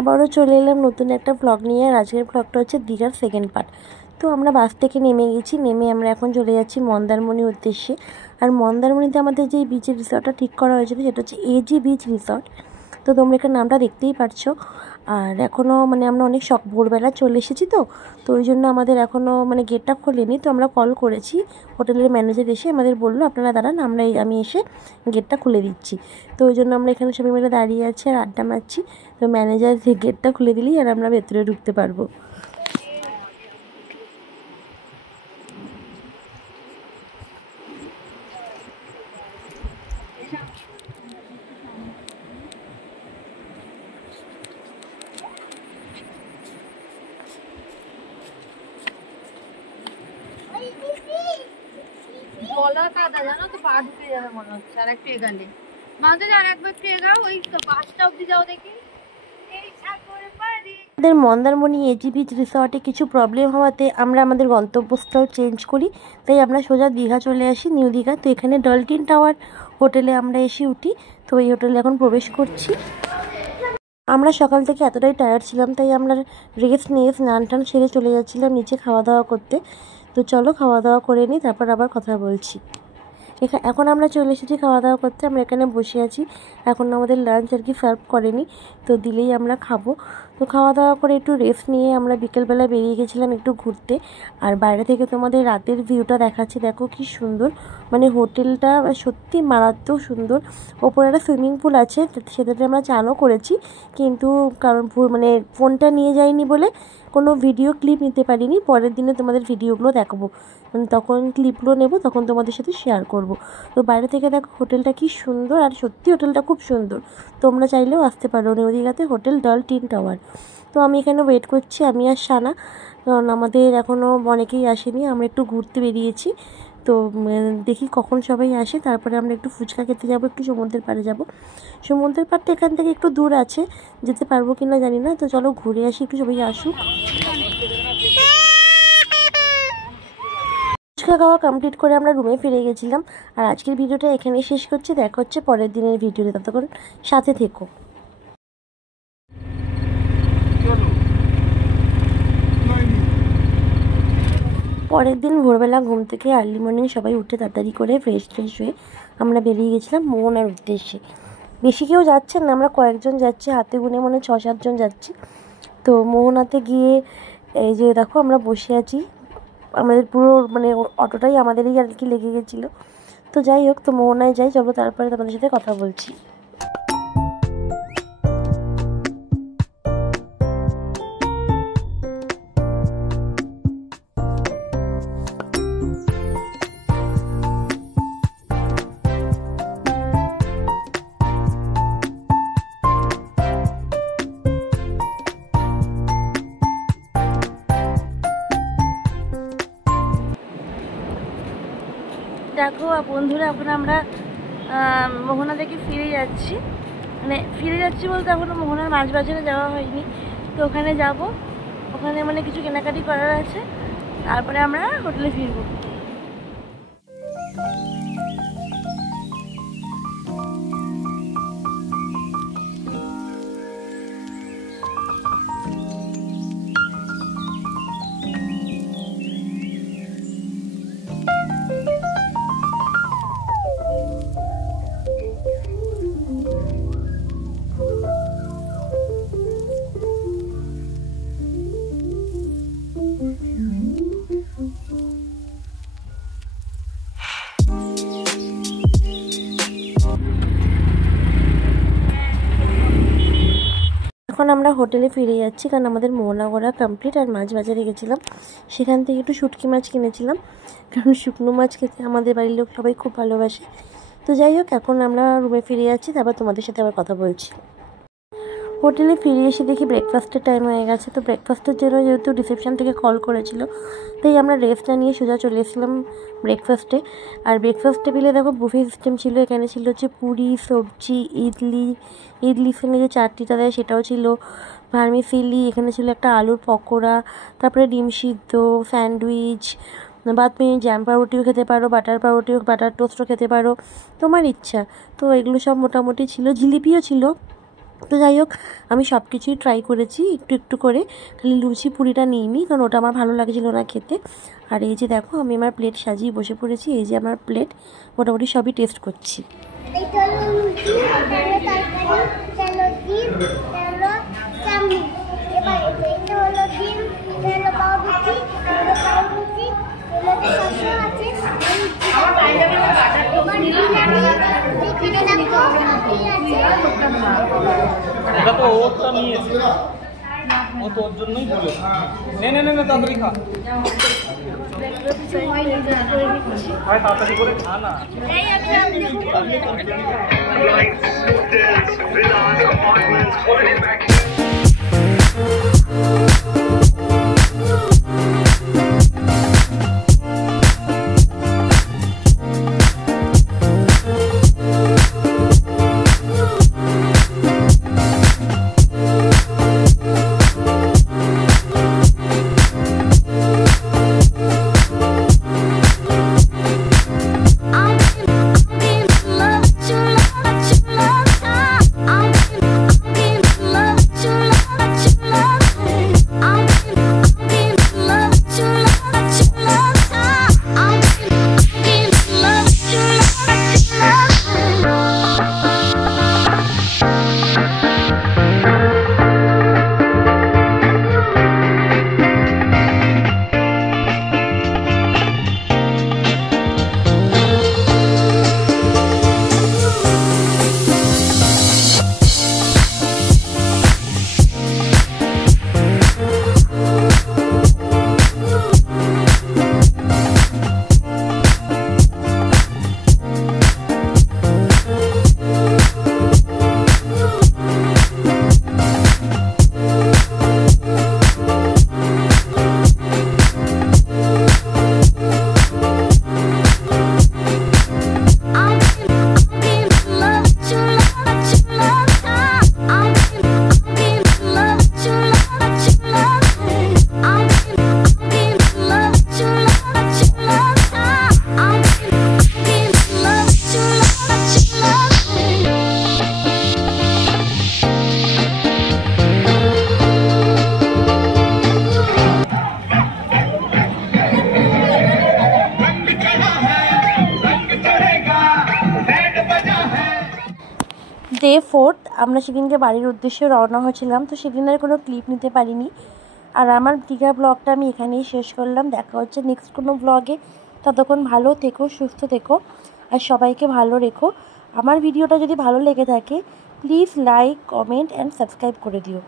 আবারও চলে এলাম নতুন একটা ব্লগ নিয়ে। আর আজকের ব্লগটা হচ্ছে দীঘার সেকেন্ড পার্ট। তো আমরা বাস থেকে নেমে গেছি, নেমে আমরা এখন চলে যাচ্ছি মন্দারমণির উদ্দেশ্যে। আর মন্দারমণিতে আমাদের যে বিচের রিসর্টটা ঠিক করা হয়েছিল সেটা হচ্ছে এজি বিচ রিসর্ট। তো তোমরা এখানে নামটা দেখতেই পারছো। আর এখনও আমরা অনেক ভোরবেলা চলে এসেছি, তো ওই জন্য আমাদের এখনও গেটটা খোলেনি। তো আমরা কল করেছি, হোটেলের ম্যানেজার এসে আমাদের বললো আপনারা দাঁড়ান, আমি এসে গেটটা খুলে দিচ্ছি। তো ওই জন্য আমরা এখানে সবাই মিলে দাঁড়িয়ে আছি আর আড্ডা মারছি। তো ম্যানেজার গেটটা খুলে দিলেই আর আমরা ভেতরে ঢুকতে পারবো। গলা কাদা জানো তো, পা ঢুকে যাবে মনে হচ্ছে। আর একটু এগালে মাঝে, আর একবার একটু এগাও, ওই তো 5টা অব্দি যাও দেখি। আমাদের মন্দারমণি এজি বিচ রিসর্টে কিছু প্রবলেম হওয়াতে আমরা আমাদের গন্তব্যস্থল চেঞ্জ করি, তাই আমরা সোজা দীঘা চলে আসি, নিউ দীঘা। তো এখানে ডলফিন টাওয়ার হোটেলে আমরা এসে উঠি। তো এই হোটেলে এখন প্রবেশ করছি। আমরা সকাল থেকে এতটাই টায়ার্ড ছিলাম, তাই আমরা রেস্ট নিয়ে স্নান টান সেরে চলে যাচ্ছিলাম নিচে খাওয়া দাওয়া করতে। তো চলো খাওয়া দাওয়া করে নিই, তারপর আবার কথা বলছি। এখন আমরা চলে এসেছি খাওয়া দাওয়া করতে। আমরা এখানে বসে আছি, এখন আমাদের লাঞ্চ আর কি সার্ভ করেনি, তো দিলেই আমরা খাবো। তো খাওয়া দাওয়া করে একটু রেস্ট নিয়ে আমরা বিকেলবেলা বেরিয়ে গেছিলাম একটু ঘুরতে। আর বাইরে থেকে তোমাদের রাতের ভিউটা দেখাচ্ছি, দেখো কি সুন্দর। হোটেলটা সত্যি মারাত্মক সুন্দর। ওপরে একটা সুইমিং পুল আছে, সেটাতে আমরা চানও করেছি, কিন্তু কারণ ফোনটা নিয়ে যাইনি বলে কোনো ভিডিও ক্লিপ নিতে পারিনি। পরের দিনে তোমাদের ভিডিওগুলো দেখাবো, তখন ক্লিপগুলো নেব, তখন তোমাদের সাথে শেয়ার করব। তো বাইরে থেকে দেখো হোটেলটা কি সুন্দর, আর সত্যি হোটেলটা খুব সুন্দর। তোমরা চাইলেও আসতে পারো নিউ দীঘাতে, হোটেল ডলফিন টাওয়ার। তো আমি এখানে ওয়েট করছি, আমি আর সানা, কারণ আমাদের এখনও অনেকেই আসেনি। আমরা একটু ঘুরতে বেরিয়েছি, তো দেখি কখন সবাই আসে, তারপরে আমরা একটু ফুচকা খেতে যাব, একটু সমুদ্রের পাড়ে যাব। সমুদ্রের পাড়টা এখান থেকে একটু দূর আছে, যেতে পারবো কি না জানি না। তো চলো ঘুরে আসি, একটু সবাই আসুক। ফুচকা খাওয়া কমপ্লিট করে আমরা রুমে ফিরে গেছিলাম। আর আজকের ভিডিওটা এখানেই শেষ করছি, দেখা হচ্ছে পরের দিনের ভিডিওতে, ততক্ষণ সাথে থেকো। পরের দিন ভোরবেলা ঘুম থেকে আর্লি মর্নিং সবাই উঠে তাড়াতাড়ি করে ফ্রেশ হয়ে আমরা বেরিয়ে গেছিলাম মোহনার উদ্দেশ্যে। বেশি কেউ যাচ্ছে না, আমরা কয়েকজন যাচ্ছি, হাতে গুনে 6-7 জন যাচ্ছি। তো মোহনাতে গিয়ে এই যে দেখো আমরা বসে আছি, আমাদের পুরো অটোটাই আমাদেরই আর কি লেগে গেছিলো। তো যাই হোক, তো মোহনায় যাই, চলো তারপরে তোমাদের সাথে কথা বলছি। দেখো বন্ধুরা, এখন আমরা মোহনা থেকে ফিরে যাচ্ছি, বলতে এখনও মোহনার মাছ বাজারে যাওয়া হয়নি। তো ওখানে যাব, ওখানে কিছু কেনাকাটি করার আছে, তারপরে আমরা হোটেলে ফিরবো। এখন আমরা হোটেলে ফিরে যাচ্ছি, কারণ আমাদের মোহনা ঘোরা কমপ্লিট। আর মাছ বাজারে গেছিলাম, সেখান থেকে একটু শুটকি মাছ কিনেছিলাম, কারণ শুকনো মাছ খেতে আমাদের বাড়ির লোক সবাই খুব ভালোবাসে। তো যাই হোক, এখন আমরা রুমে ফিরে যাচ্ছি, তারপর তোমাদের সাথে আবার কথা বলছি। হোটেলে ফিরে এসে দেখি ব্রেকফাস্টের টাইম হয়ে গেছে। তো ব্রেকফাস্টের জন্য যেহেতু রিসেপশন থেকে কল করেছিল, তাই আমরা রেস্টটা নিয়ে সোজা চলে এসেছিলাম ব্রেকফাস্টে। আর ব্রেকফাস্ট টেবিলে দেখো বুফে সিস্টেম ছিল, এখানে ছিল হচ্ছে পুরি, সবজি, ইডলির সঙ্গে যে চাটনিটা দেয় সেটাও ছিল, ভার্মিসেলি, এখানে ছিল একটা আলুর পকোড়া, তারপরে ডিম সিদ্ধ, স্যান্ডউইচ, বা তুমি জ্যাম পাউরুটিও খেতে পারো, বাটার টোস্টও খেতে পারো, তোমার ইচ্ছা। তো এগুলো সব মোটামুটি ছিল, জিলিপিও ছিল। তো যাই হোক, আমি সব কিছুই ট্রাই করেছি একটু একটু করে, খালি লুচি পুরিটা নিইনি, কারণ ওটা আমার ভালো লাগছিল না খেতে। আর এই যে দেখো, আমি আমার প্লেট সাজিয়ে বসে পড়েছি। এই যে আমার প্লেট, মোটামুটি সবই টেস্ট করছি। এটা তো ওরটা নিয়েছে, ও তো ওর জন্যই বলেছে। নে নে নে নে, তাড়াতাড়ি খা, ভাই তাড়াতাড়ি করে খা না। ডে 4 আমরা সেদিনকে বাড়ির উদ্দেশ্যে রওনা হয়েছিলাম, তো সেদিনের কোনো ক্লিপ নিতে পারিনি। আর আমার দীঘা ব্লগটা আমি এখানেই শেষ করলাম। দেখা হচ্ছে নেক্সট কোনো ব্লগে। ততক্ষণ ভালো থেকো, সুস্থ থেকো, আর সবাইকে ভালো রেখো। আমার ভিডিওটা যদি ভালো লেগে থাকে, please like, comment and subscribe করে দিও।